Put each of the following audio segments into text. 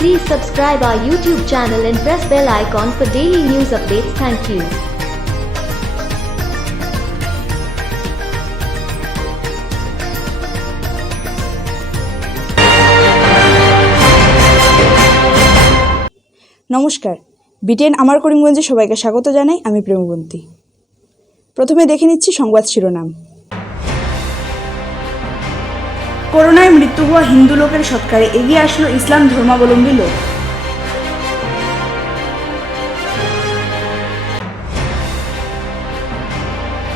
Please subscribe our YouTube channel and press bell icon for daily news updates. Thank you. নমস্কার, BTN আমার করিমগঞ্জে সবাইকে স্বাগত জানাই। আমি প্রেমবন্তী। প্রথমে দেখে নিচ্ছি সংবাদ শিরোনাম। করোনায় মৃত্যু হওয়া হিন্দু লোকের সৎকারে এগিয়ে আসলো ইসলাম ধর্মাবলম্বী লোক।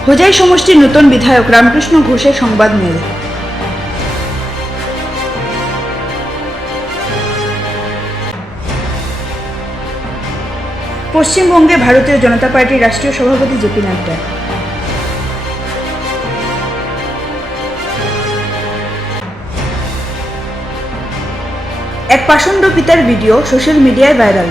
হোজাই সমষ্টির নতুন বিধায়ক রামকৃষ্ণ ঘোষের সংবাদ মেল। পশ্চিমবঙ্গে ভারতীয় জনতা পার্টির রাষ্ট্রীয় সভাপতি জেপি নাড্ডা। এক পাষণ্ড পিতার ভিডিও সোশ্যাল মিডিয়ায় ভাইরাল।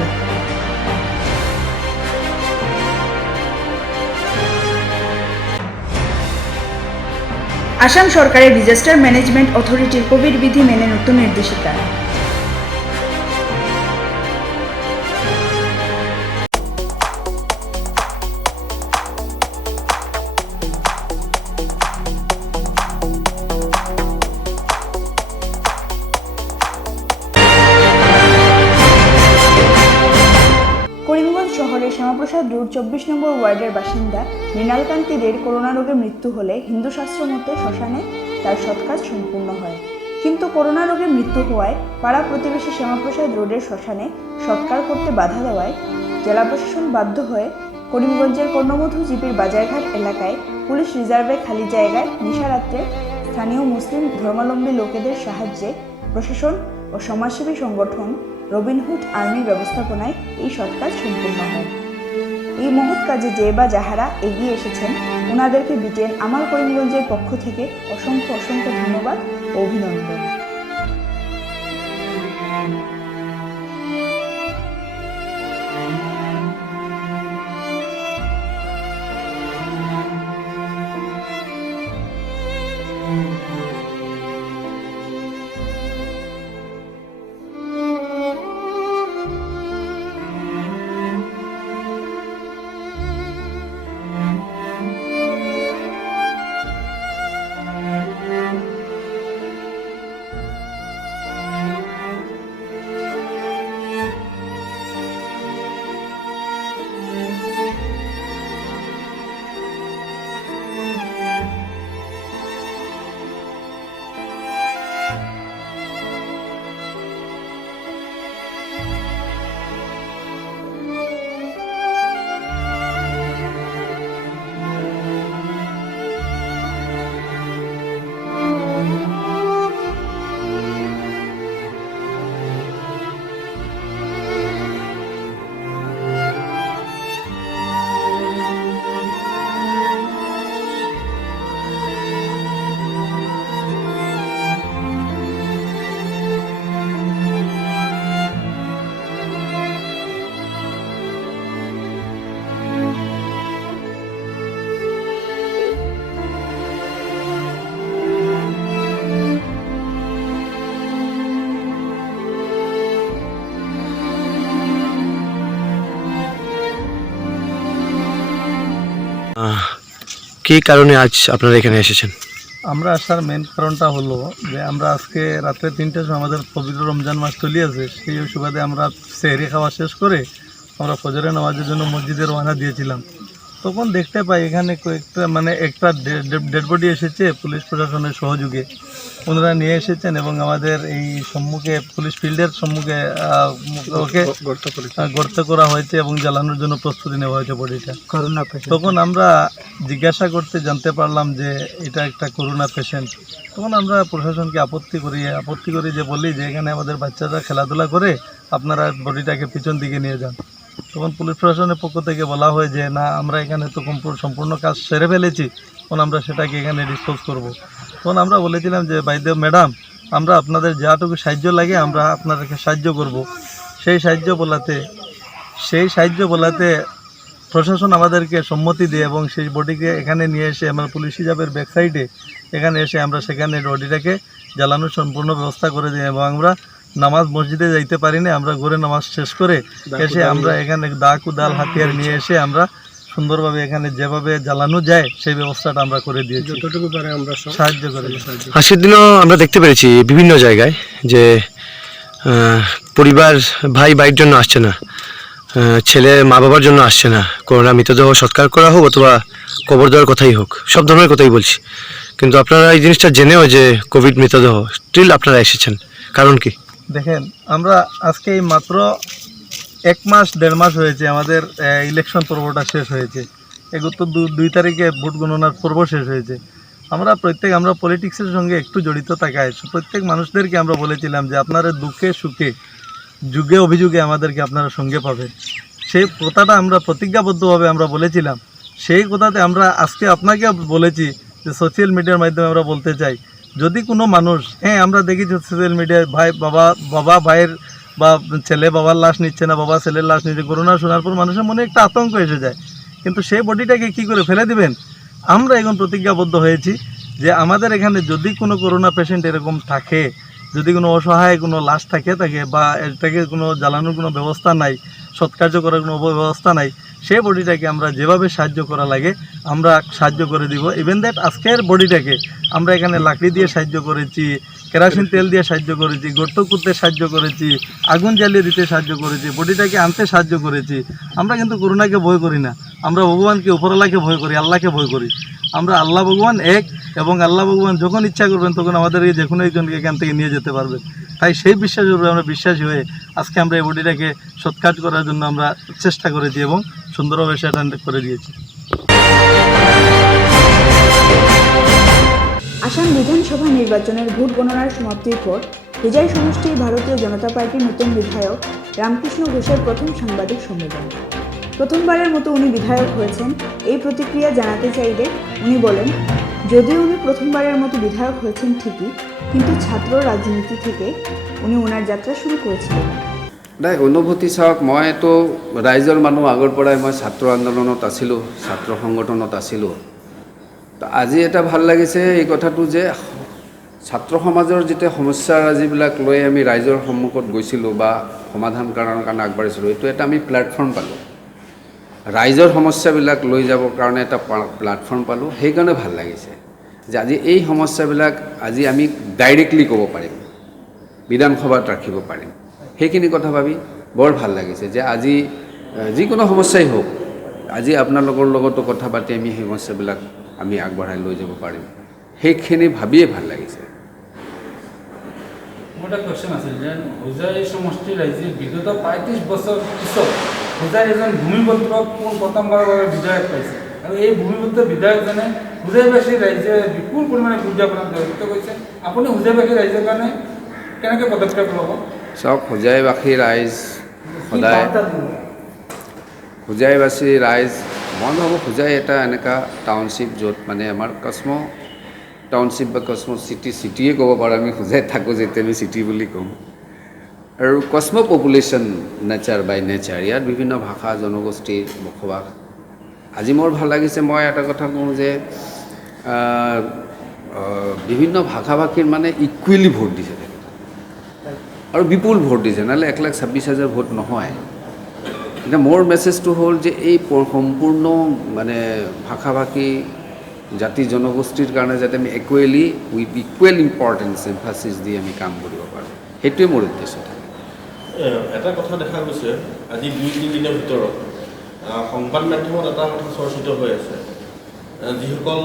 আসাম সরকারের ডিজাস্টার ম্যানেজমেন্ট অথরিটির কোভিড বিধি মেনে নতুন নির্দেশিকা। করিমগঞ্জ শহরের শ্যামাপ্রসাদ রোড 24 নম্বর ওয়ার্ডের বাসিন্দা মৃণালকান্তি দের করোনা রোগে মৃত্যু হলে হিন্দু শাস্ত্র মতে শ্মশানে তার সৎকাজ সম্পূর্ণ হয়। কিন্তু করোনা রোগে মৃত্যু হওয়ায় পাড়া প্রতিবেশী শ্যামাপ্রসাদ রোডের শ্মশানে সৎকার করতে বাধা দেওয়ায় জেলা প্রশাসন বাধ্য হয়ে করিমগঞ্জের কর্ণমধু জিপির বাজারঘাট এলাকায় পুলিশ রিজার্ভে খালি জায়গায় নিশারাত্রে স্থানীয় মুসলিম ধর্মাবলম্বী লোকেদের সাহায্যে প্রশাসন ও সমাজসেবী সংগঠন রবিনহুড আর্মির ব্যবস্থাপনায় এই সৎকাজ সম্পূর্ণ হয়। এই মহৎ কাজে যে বা যাহারা এগিয়ে এসেছেন ওনাদেরকে বিটিএন আমার করিমগঞ্জের পক্ষ থেকে অসংখ্য ধন্যবাদ ও অভিনন্দন। কী কারণে আজ আপনারা এখানে এসেছেন? আমরা আসার মেন কারণটা হলো যে আমরা আজকে রাত্রে 3টার সময় আমাদের পবিত্র রমজান মাস চলিয়েছে, সেই সুবাদে আমরা সেহরি খাওয়া শেষ করে আমরা ফজরের নামাজের জন্য মসজিদে রওনা দিয়েছিলাম। তখন দেখতে পাই এখানে একটা ডেড বডি এসেছে পুলিশ প্রশাসনের সহযোগে, ওনারা নিয়ে এসেছেন এবং আমাদের এই সম্মুখে পুলিশ ফিল্ডের সম্মুখে ওকে গর্ত করা হয়েছে এবং জ্বালানোর জন্য প্রস্তুতি নেওয়া হয়েছে বডিটা। তখন আমরা জিজ্ঞাসা করতে জানতে পারলাম যে এটা একটা করোনা পেশেন্ট। তখন আমরা প্রশাসনকে আপত্তি করি যে বলি যে এখানে আমাদের বাচ্চারা খেলাধুলা করে, আপনারা বডিটাকে পিছন দিকে নিয়ে যান। তখন পুলিশ প্রশাসনের পক্ষ থেকে বলা হয় যে না, আমরা এখানে তো সম্পূর্ণ কাজ সেরে ফেলেছি, তখন আমরা সেটাকে এখানে ডিসপোজ করব। তখন আমরা বলেছিলাম যে ম্যাডাম, আমরা আপনাদের যাটুকু সাহায্য লাগে আমরা আপনাদেরকে সাহায্য করব। সেই সাহায্য বলাতে প্রশাসন আমাদেরকে সম্মতি দিয়ে এবং সেই বডিকে এখানে নিয়ে এসে আমরা পুলিশ হিসাবের ব্যাক সাইডে এখানে এসে আমরা সেখানে বডিটাকে জ্বালানোর সম্পূর্ণ ব্যবস্থা করে দিই এবং আমরা নামাজ মসজিদে যাইতে পারি না, আমরা ঘরে নামাজ শেষ করে এসে আমরা এখানে দা কুদাল হাতিয়ার নিয়ে এসে আমরা সুন্দরভাবে এখানে যেভাবে জ্বালানো যায় সেই ব্যবস্থাটা আমরা করে দিয়েছি, যতটুকু পারে আমরা সাহায্য করে। আজকের দিনও আমরা দেখতে পেরেছি বিভিন্ন জায়গায় যে পরিবার ভাই ভাইয়ের জন্য আসছে না, ছেলে মা বাবার জন্য আসছে না, করোনা মৃতদেহ সৎকার করা হোক অথবা কবর দেওয়ার কথাই হোক, সব ধরনের কথাই বলছি, কিন্তু আপনারা এই জিনিসটা জেনেও যে কোভিড মৃতদেহ স্টিল আপনারা এসেছেন, কারণ কি? দেখেন, আমরা আজকে এই মাত্র 1 মাস 1.5 মাস হয়েছে আমাদের ইলেকশন পর্বটা শেষ হয়েছে। এগুলো তো 2 তারিখে ভোট গণনার পর্ব শেষ হয়েছে। আমরা পলিটিক্সের সঙ্গে একটু জড়িত থাকায় প্রত্যেক মানুষদেরকে আমরা বলেছিলাম যে আপনারা দুঃখে সুখে যুগে অভিযোগে আমাদেরকে আপনারা সঙ্গে পাবেন। সেই কথাটা আমরা প্রতিজ্ঞাবদ্ধভাবে আমরা বলেছিলাম। সেই কথাতে আমরা আজকে আপনাকে বলেছি যে সোশ্যাল মিডিয়ার মাধ্যমে আমরা বলতে চাই, যদি কোনো মানুষ, আমরা দেখেছি সোশ্যাল মিডিয়ায় বাবা ভাইয়ের বা ছেলে বাবার লাশ নিচ্ছে না, বাবা ছেলের লাশ নিচ্ছে, করোনা শোনার পর মানুষের মনে একটা আতঙ্ক এসে যায়, কিন্তু সেই বডিটাকে কি করে ফেলে দিবেন? আমরা এখন প্রতিজ্ঞাবদ্ধ হয়েছি যে আমাদের এখানে যদি কোনো করোনা পেশেন্ট এরকম থাকে, যদি কোনো অসহায় কোনো লাশ থাকে বা এটাকে কোনো জ্বালানোর কোনো ব্যবস্থা নাই, সৎকার্য করার কোনো ব্যবস্থা নাই, সেই বডিটাকে আমরা যেভাবে সাহায্য করা লাগে আমরা সাহায্য করে দিব। ইভেন দ্যাট আজকের বডিটাকে আমরা এখানে লাকড়ি দিয়ে সাহায্য করেছি, কেরাসিন তেল দিয়ে সাহায্য করেছি, গর্ত করতে সাহায্য করেছি, আগুন জ্বালিয়ে দিতে সাহায্য করেছি, বডিটাকে আনতে সাহায্য করেছি। আমরা কিন্তু করোনাকে ভয় করি না, আমরা ভগবানকে উপরওয়ালাকে ভয় করি, আল্লাহকে ভয় করি। আমরা আল্লাহ ভগবান এক, এবং আল্লাহ ভগবান যখন ইচ্ছা করবেন তখন আমাদেরকে যে কোনো একজনকে এখান থেকে নিয়ে যেতে পারবেন। তাই সেই বিশ্বাসের উপরে আমরা বিশ্বাসী হয়ে আজকে আমরা এই বডিটাকে সৎকার করার জন্য আমরা চেষ্টা করেছি এবং সুন্দরভাবে সেটা করে দিয়েছি। আসাম বিধানসভা নির্বাচনের ভোট গণনার সমাপ্তির পর হুজাই সমষ্টির ভারতীয় জনতা পার্টির নতুন বিধায়ক রামকৃষ্ণ ঘোষের প্রথম সাংবাদিক সম্মেলন। প্রথমবারের মতো উনি বিধায়ক হয়েছেন, এই প্রতিক্রিয়া জানাতে চাইলে উনি বলেন, যদিও উনি প্রথমবারের মতো বিধায়ক হয়েছেন ঠিকই, কিন্তু ছাত্র রাজনীতি থেকে উনি ওনার যাত্রা শুরু করেছিলেন। নাই অনুভূতি চাওক, মইতো ৰাইজৰ মানুহ আগৰ পৰাই মই ছাত্ৰ আন্দোলনত আছিলোঁ, ছাত্ৰ সংগঠনত আছিলোঁ। তো আজি এটা ভাল লাগিছে এই কথাটো যে ছাত্ৰ সমাজৰ যেতিয়া সমস্যাৰাজিবিলাক লৈ আমি ৰাইজৰ সন্মুখত গৈছিলোঁ বা সমাধান কৰাৰ কাৰণে আগবাঢ়িছিলোঁ, এইটো এটা আমি প্লেটফৰ্ম পালোঁ। ৰাইজৰ সমস্যাবিলাক লৈ যাবৰ কাৰণে এটা প্লেটফৰ্ম পালোঁ, সেইকাৰণে ভাল লাগিছে যে আজি এই সমস্যাবিলাক আজি আমি ডাইৰেক্টলি ক'ব পাৰিম, বিধানসভাত ৰাখিব পাৰিম। সেইখিনি কথা ভাবি বৰ ভাল লাগিছে যে আজি যিকোনো সমস্যাই হোক, আজি আপোনালোকৰ লগতো কথা পাতি আমি সেই সমস্যাবিলাক আমি আগবঢ়াই লৈ যাব পাৰিম, সেইখিনি ভাবিয়ে ভাল লাগিছে। মোৰ এটা কোৱেশ্যন আছিল যে হুজাই সমষ্টিৰ ৰাইজে বিগত ৩৫ বছৰ পিছত হুজাই এজন ভূমিপুত্ৰ প্ৰথমবাৰৰ বাবে বিধায়ক পাইছে, আৰু এই ভূমিপুত্ৰ বিধায়কজনে হুজাইবাসী ৰাইজে বিপুল পৰিমাণে পূজা প্ৰদান জড়িত কৰিছে। আপুনি হুজাইবাসী ৰাইজৰ কাৰণে কেনেকৈ পদক্ষেপ ল'ব? চাওক, হুজাইবাসী ৰাইজ সদায়, হুজাইবাসী ৰাইজ, মই ভাবোঁ হুজাই এটা এনেকুৱা টাউনশ্বিপ য'ত মানে আমাৰ কস্ম টাউনশ্বিপ বা কস্ম চিটিয়ে ক'ব পাৰোঁ, আমি হুজাইত থাকোঁ যেতিয়া আমি চিটি বুলি কওঁ, আৰু কস্ম পপুলেশ্যন নেচাৰ বাই নেচাৰ, ইয়াত বিভিন্ন ভাষা জনগোষ্ঠীৰ বসবাস। আজি মোৰ ভাল লাগিছে, মই এটা কথা কওঁ যে বিভিন্ন ভাষা ভাষীৰ মানে ইকুৱেলি ভোট দিছে আৰু বিপুল ভোট দিছে, নহ'লে 1,26,000 ভোট নহয়। এতিয়া মোৰ মেছেজটো হ'ল যে এই সম্পূৰ্ণ মানে ভাষা ভাষী জাতি জনগোষ্ঠীৰ কাৰণে যাতে আমি উইথ ইকুৱেল ইম্পৰ্টেঞ্চ এমফাচিছ দি আমি কাম কৰিব পাৰোঁ, সেইটোৱে মোৰ উদ্দেশ্য থাকে। এটা কথা দেখা গৈছে আজি 2-3 দিনৰ ভিতৰত সংবাদ মাধ্যমত এটা কথা চৰ্চিত হৈ আছে, যিসকল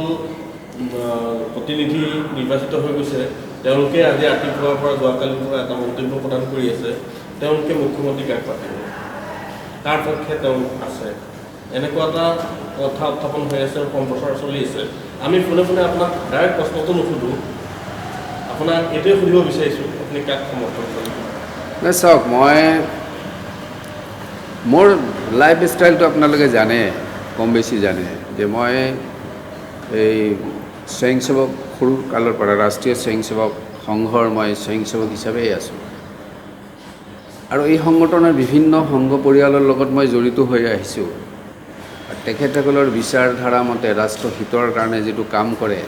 প্ৰতিনিধি নিৰ্বাচিত হৈ গৈছে তেওঁলোকে আজি ৰাতিপুৱাৰ পৰা যোৱাকালিৰ পৰা এটা মন্তব্য প্ৰদান কৰি আছে, তেওঁলোকে মুখ্যমন্ত্ৰীক আগবাঢ়িব, তাৰ পক্ষে তেওঁ আছে, এনেকুৱা এটা কথা উত্থাপন হৈ আছে, সম্প্ৰচাৰ চলি আছে। আমি ফোনে ফোনে আপোনাক ডাইৰেক্ট প্ৰশ্নটো নুসুধোঁ, আপোনাক এইটোৱে সুধিব বিচাৰিছোঁ, আপুনি কাক সমৰ্থন কৰিব? নাই চাওক, মই মোৰ লাইফ ষ্টাইলটো আপোনালোকে জানে, কম বেছি জানে, যে মই এই স্বয়ংসেৱক সৰু কালৰ পৰা ৰাষ্ট্ৰীয় স্বয়ংসেৱক সংঘৰ মই স্বয়ংসেৱক হিচাপেই আছোঁ, আৰু এই সংগঠনৰ বিভিন্ন সংঘ পৰিয়ালৰ লগত মই জড়িত হৈ আহিছোঁ। তেখেতসকলৰ বিচাৰধাৰা মতে ৰাষ্ট্ৰহিতৰ কাৰণে যিটো কাম কৰে,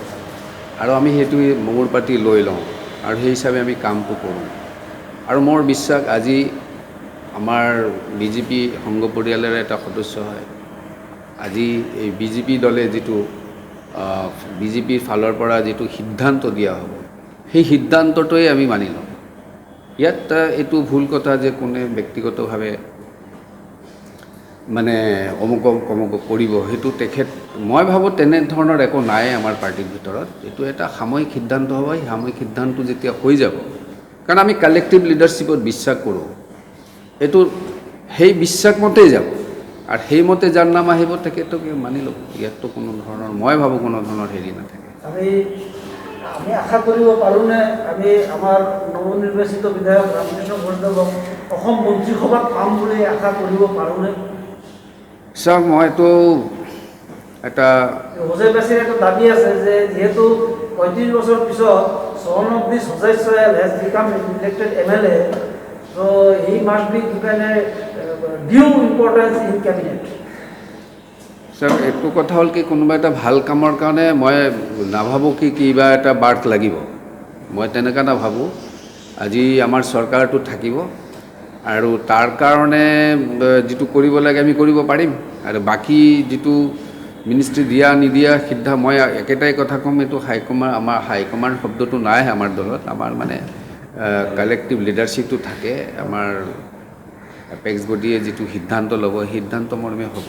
আৰু আমি সেইটো মূৰ পাতি লৈ লওঁ, আৰু সেই হিচাপে আমি কামটো কৰোঁ। আৰু মোৰ বিশ্বাস আজি আমাৰ বিজেপি সংঘ পৰিয়ালৰ এটা সদস্য হয়। আজি এই বিজেপি দলে যিটো বিজেপিৰ ফালৰ পৰা যিটো সিদ্ধান্ত দিয়া হ'ব, সেই সিদ্ধান্তটোৱে আমি মানি লওঁ। ইয়াত এইটো ভুল কথা যে কোনে ব্যক্তিগতভাৱে মানে অমুক কৰিব, সেইটো মই ভাবোঁ তেনেধৰণৰ একো নাই আমাৰ পাৰ্টিৰ ভিতৰত। এইটো এটা সাময়িক সিদ্ধান্ত হ'ব। এই সাময়িক সিদ্ধান্ত যেতিয়া হৈ যাব, কাৰণ আমি কালেক্টিভ লিডাৰশ্বিপত বিশ্বাস কৰোঁ, এইটো সেই বিশ্বাস মতেই যাব আৰু সেইমতে যাৰ নাম আহিব তেখেতকে মানি ল'ব। ইয়াততো কোনো ধৰণৰ মই ভাবোঁ কোনো ধৰণৰ হেৰি নাথাকে। আমি আশা কৰিব পাৰোঁনে আমি আমাৰ নৱনিৰ্বাচিত বিধায়ক ৰামকৃষ্ণ বৰদেৱক অসম মন্ত্ৰীসভাত পাম বুলি আশা কৰিব পাৰোঁনে? চাওক, মইতো এটা হোজাইবাসীৰ এটা দাবী আছে যে যিহেতু 35 বছৰ পিছত son of this Hosai Sohail has become elected MLA, so he must be given a due importance in cabinet. চাওক, এইটো কথা হ'ল কি, কোনোবা এটা ভাল কামৰ কাৰণে মই নাভাবোঁ কি কিবা এটা বাৰ্ট লাগিব, মই তেনেকুৱা নাভাবোঁ। আজি আমাৰ চৰকাৰটো থাকিব আৰু তাৰ কাৰণে যিটো কৰিব লাগে আমি কৰিব পাৰিম, আৰু বাকী যিটো মিনিষ্ট্ৰী দিয়া নিদিয়া সিদ্ধান্ত মই একেটাই কথা ক'ম, এইটো হাইকমাণ্ড, আমাৰ হাইকমাণ্ড শব্দটো নাই আমাৰ দলত। আমাৰ মানে কালেক্টিভ লিডাৰশ্বিপটো থাকে, আমাৰ এপেক্স বডিয়ে যিটো সিদ্ধান্ত ল'ব সিদ্ধান্ত মৰ্মে হ'ব।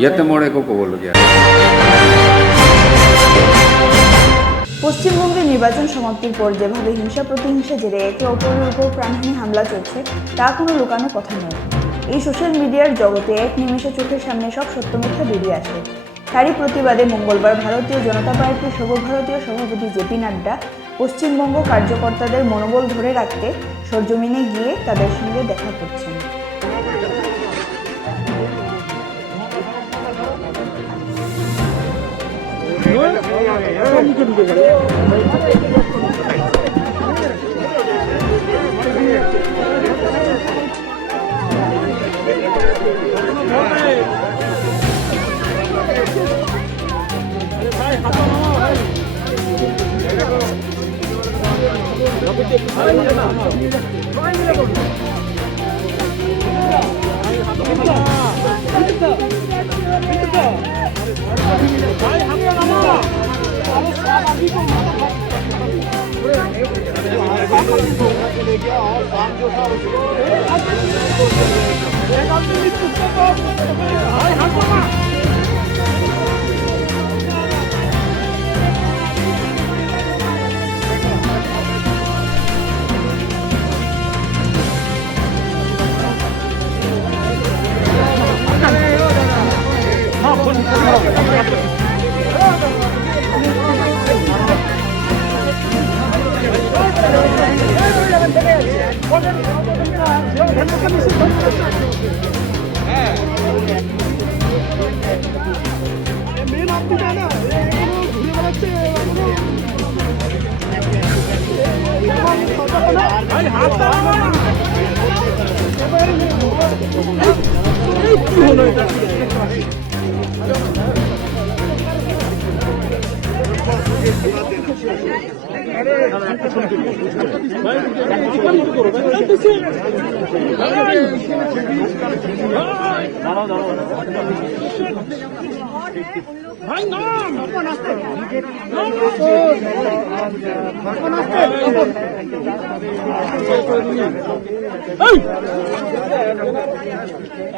ইয়াতে মোৰ একো ক'বলগীয়া নাই। পশ্চিমবঙ্গের নির্বাচন সমাপ্তির পর যেভাবে হিংসা প্রতিহিংসা জেরে একে অপরের উপর প্রাণহানি হামলা চলছে তা কোনো লুকানো কথা নয়। এই সোশ্যাল মিডিয়ার জগতে এক নিমেষে চোখের সামনে সব সত্য মিথ্যা বেরিয়ে আসে। তারই প্রতিবাদে মঙ্গলবার ভারতীয় জনতা পার্টির সর্বভারতীয় সভাপতি জেপি নাড্ডা পশ্চিমবঙ্গ কার্যকর্তাদের মনোবল ধরে রাখতে সরজমিনে গিয়ে তাদের সঙ্গে দেখা করছেন।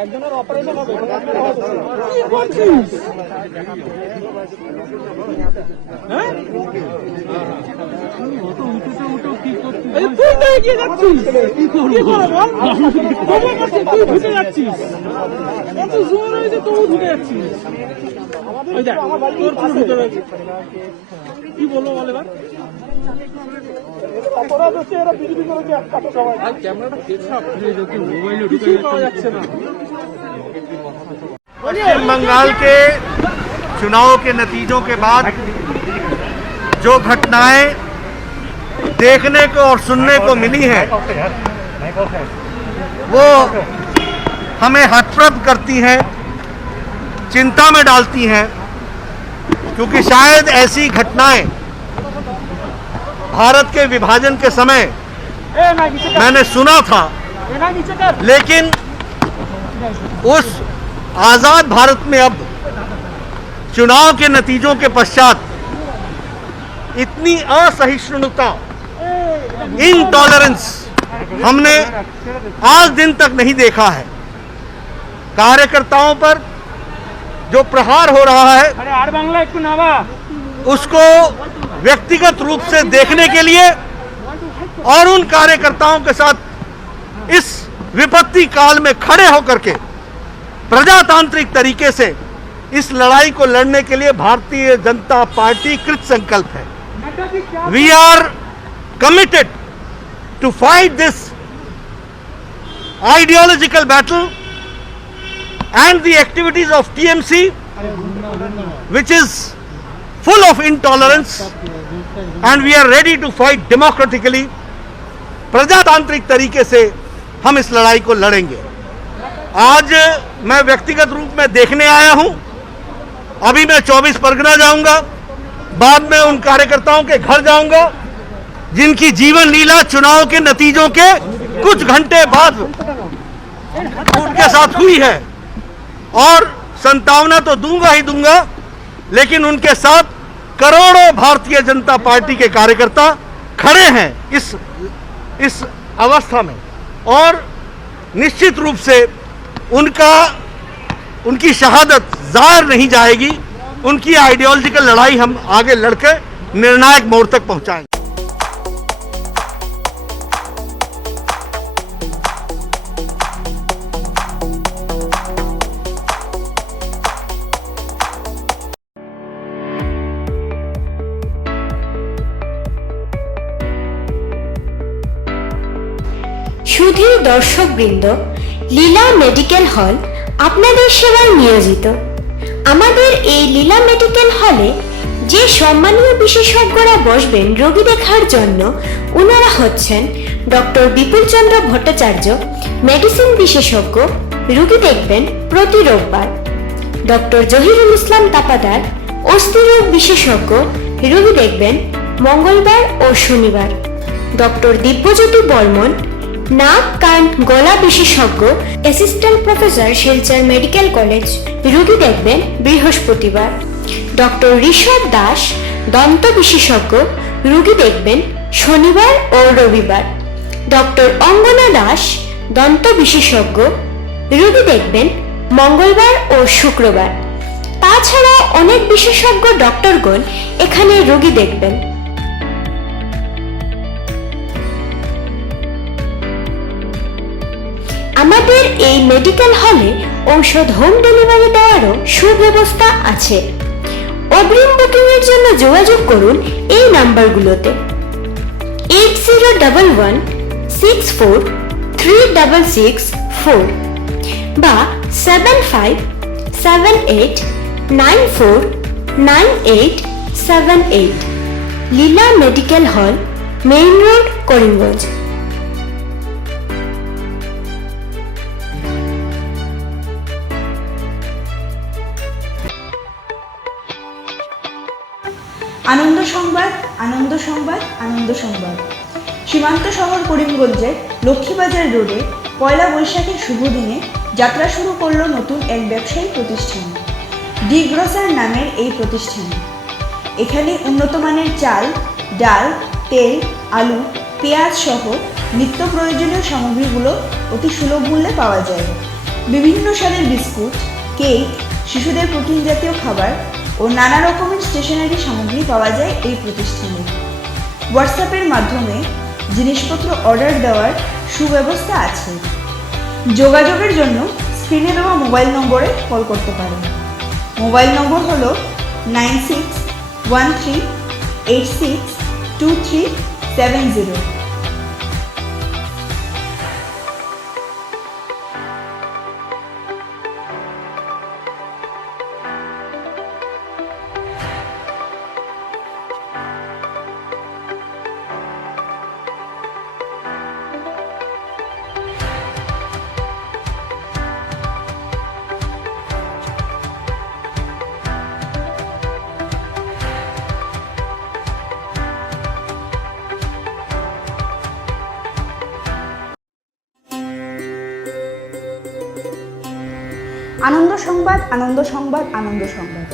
একজনের অপারেশন হবে কি বলবো বলে অপরাধ হচ্ছে এরা বিজেপি করেছে पश्चिम बंगाल के चुनाव के नतीजों के बाद जो घटनाएं देखने को और सुनने को मिली हैं वो हमें हतप्रभ करती हैं, चिंता में डालती हैं, क्योंकि शायद ऐसी घटनाएं भारत के विभाजन के समय मैंने सुना था, लेकिन उस आजाद भारत में अब चुनाव के नतीजों के पश्चात इतनी असहिष्णुता, इनटॉलरेंस हमने आज दिन तक नहीं देखा है। कार्यकर्ताओं पर जो प्रहार हो रहा है उसको व्यक्तिगत रूप से देखने के लिए और उन कार्यकर्ताओं के साथ इस विपत्ति काल में खड़े होकर के प्रजातांत्रिक तरीके से इस लड़ाई को लड़ने के लिए भारतीय जनता पार्टी कृत संकल्प है। We are committed to fight this ideological battle and the activities of TMC, which is full of intolerance, and we are ready to fight democratically. प्रजातांत्रिक तरीके से हम इस लड़ाई को लड़ेंगे। आज मैं व्यक्तिगत रूप में देखने आया हूं, अभी मैं 24 परगना जाऊंगा, बाद में उन कार्यकर्ताओं के घर जाऊंगा जिनकी जीवन लीला चुनाव के नतीजों के कुछ घंटे बाद उनके साथ हुई है, और संतावना तो दूंगा ही दूंगा, लेकिन उनके साथ करोड़ों भारतीय जनता पार्टी के कार्यकर्ता खड़े हैं इस अवस्था में, और निश्चित रूप से उनकी शहादत जाहिर नहीं जाएगी। उनकी आइडियोलॉजिकल लड़ाई हम आगे लड़के निर्णायक मोड़ तक पहुंचाएंगे। সুধীর দর্শকবৃন্দ, লীলা মেডিকেল হল আপনাদের সেবায় নিয়োজিত। আমাদের এই লীলা মেডিকেল হলে যে সম্মানীয় বিশেষজ্ঞরা বসবেন রোগী দেখার জন্য, ওনারা হচ্ছেন ডক্টর বিপুল চন্দ্র ভট্টাচার্য, মেডিসিন বিশেষজ্ঞ, রোগী দেখবেন প্রতি রোববার। ডক্টর জহিরুল ইসলাম তাপাদার, অস্থিরোগ বিশেষজ্ঞ, রোগী দেখবেন মঙ্গলবার ও শনিবার। ডক্টর দিব্যজ্যোতি বর্মন, নাক কান গলা বিশেষজ্ঞ, assistant professor, Silchar medical college, রোগী দেখবেন বৃহস্পতিবার। ডক্টর ঋষভ দাস, দন্ত বিশেষজ্ঞ, রোগী দেখবেন শনিবার ও রবিবার। ডক্টর অঙ্গনা দাস, দন্ত বিশেষজ্ঞ, রোগী দেখবেন মঙ্গলবার ও শুক্রবার। তাছাড়া অনেক বিশেষজ্ঞ ডক্টরগণ এখানে রোগী দেখবেন। আমাদের এই মেডিকেল হলে ঔষধ হোম ডেলিভারি দেওয়ারও সুব্যবস্থা আছে। অগ্রিম বুকিং এর জন্য যোগাযোগ করুন এই নাম্বারগুলোতে 8011643664 বা 7578949878। Leela medical hall, main road, Karimganj. Ananda Sangbad, Ananda Sangbad, Ananda সংবাদ। সীমান্ত শহর করিমগঞ্জের লক্ষ্মীবাজার রোডে পয়লা বৈশাখের শুভ দিনে যাত্রা শুরু করলো নতুন এক ব্যবসায়ী প্রতিষ্ঠান, ডি গ্রসার নামের এই প্রতিষ্ঠান। এখানে উন্নত মানের চাল, ডাল, তেল, আলু, পেঁয়াজ সহ নিত্য প্রয়োজনীয় সামগ্রীগুলো অতি সুলভ মূল্যে পাওয়া যায়। বিভিন্ন স্বাদের বিস্কুট, কেক, শিশুদের প্রোটিন জাতীয় খাবার ও নানা রকমের স্টেশনারি সামগ্রী পাওয়া যায় এই প্রতিষ্ঠানে। হোয়াটসঅ্যাপের মাধ্যমে জিনিসপত্র অর্ডার দেওয়ার সুব্যবস্থা আছে। যোগাযোগের জন্য স্ক্রিনে দেওয়া মোবাইল নম্বরে কল করতে পারেন। মোবাইল নম্বর হলো 9613862370। আনন্দ সংবাদ, আনন্দ সংবাদ, আনন্দ সংবাদ।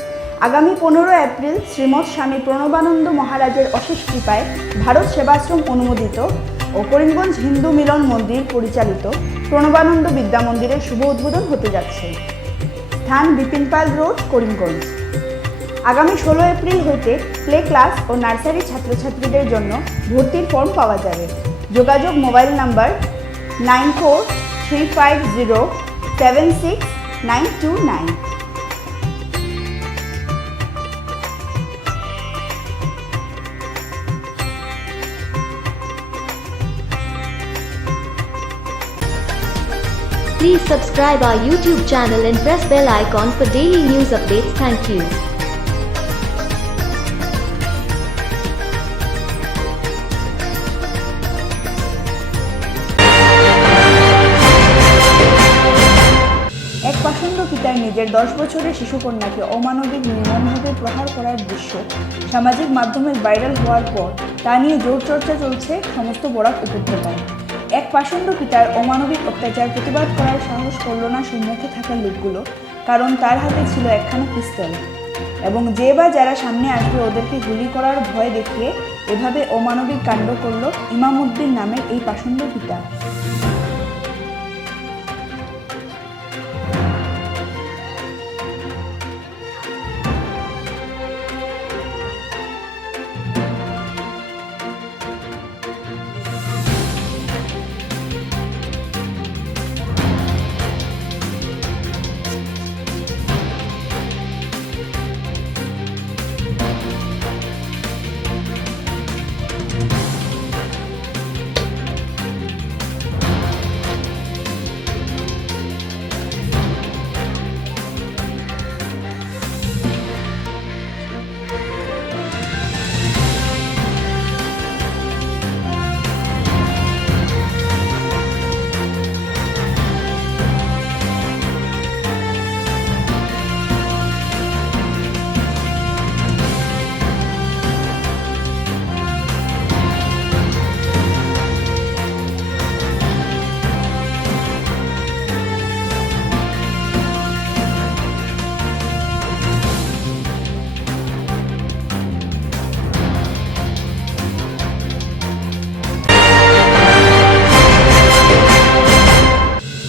আগামী 15 এপ্রিল শ্রীমৎ স্বামী প্রণবানন্দ মহারাজের অশেষ কৃপায় ভারত সেবাশ্রম অনুমোদিত ও করিমগঞ্জ হিন্দু মিলন মন্দির পরিচালিত প্রণবানন্দ বিদ্যা মন্দিরের শুভ উদ্বোধন হতে যাচ্ছে। স্থান বিপিন পাল রোড, করিমগঞ্জ। আগামী 16 এপ্রিল হইতে প্লে ক্লাস ও নার্সারি ছাত্রছাত্রীদের জন্য ভর্তির ফর্ম পাওয়া যাবে। যোগাযোগ mobile number 9435076929। Please subscribe our YouTube channel and press bell icon for daily news updates. Thank you. এক পাষণ্ড পিতার নিজের 10 বছরের শিশুকন্যাকে অমানবিক নির্মমভাবে প্রহার করার দৃশ্য সামাজিক মাধ্যমে ভাইরাল হওয়ার পর তা নিয়ে জোর চর্চা চলছে সমস্ত বরাক উপত্যকায়। এক পাষণ্ড পিতার অমানবিক অত্যাচার প্রতিবাদ করার সাহস করল না সম্মুখে থাকা লোকগুলো, কারণ তার হাতে ছিল একখানা পিস্তল এবং যে বা যারা সামনে আসবে ওদেরকে গুলি করার ভয় দেখিয়ে এভাবে অমানবিক কাণ্ড করল ইমামউদ্দিন নামের এই পাষণ্ড পিতা।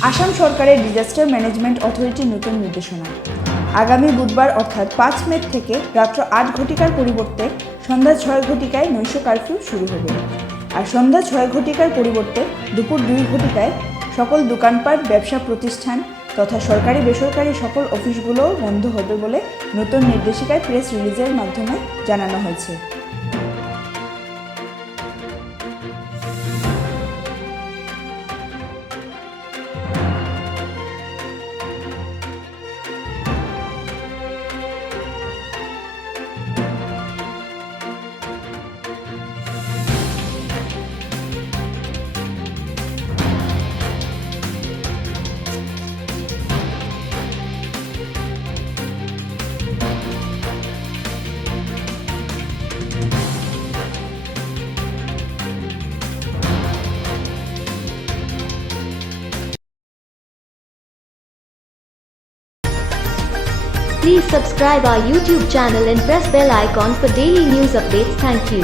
আসাম সরকারের ডিজাস্টার ম্যানেজমেন্ট অথরিটির নতুন নির্দেশনা। আগামী বুধবার অর্থাৎ 5 মে থেকে রাত্র 8 ঘটিকার পরিবর্তে সন্ধ্যা 6 ঘটিকায় নৈশ কারফিউ শুরু হবে। আর সন্ধ্যা 6 ঘটিকার পরিবর্তে দুপুর 2 ঘটিকায় সকল দোকানপাট, ব্যবসা প্রতিষ্ঠান তথা সরকারি বেসরকারি সকল অফিসগুলোও বন্ধ হবে বলে নতুন নির্দেশিকায় প্রেস রিলিজের মাধ্যমে জানানো হয়েছে। Please subscribe our YouTube channel and press bell icon for daily news updates. Thank you.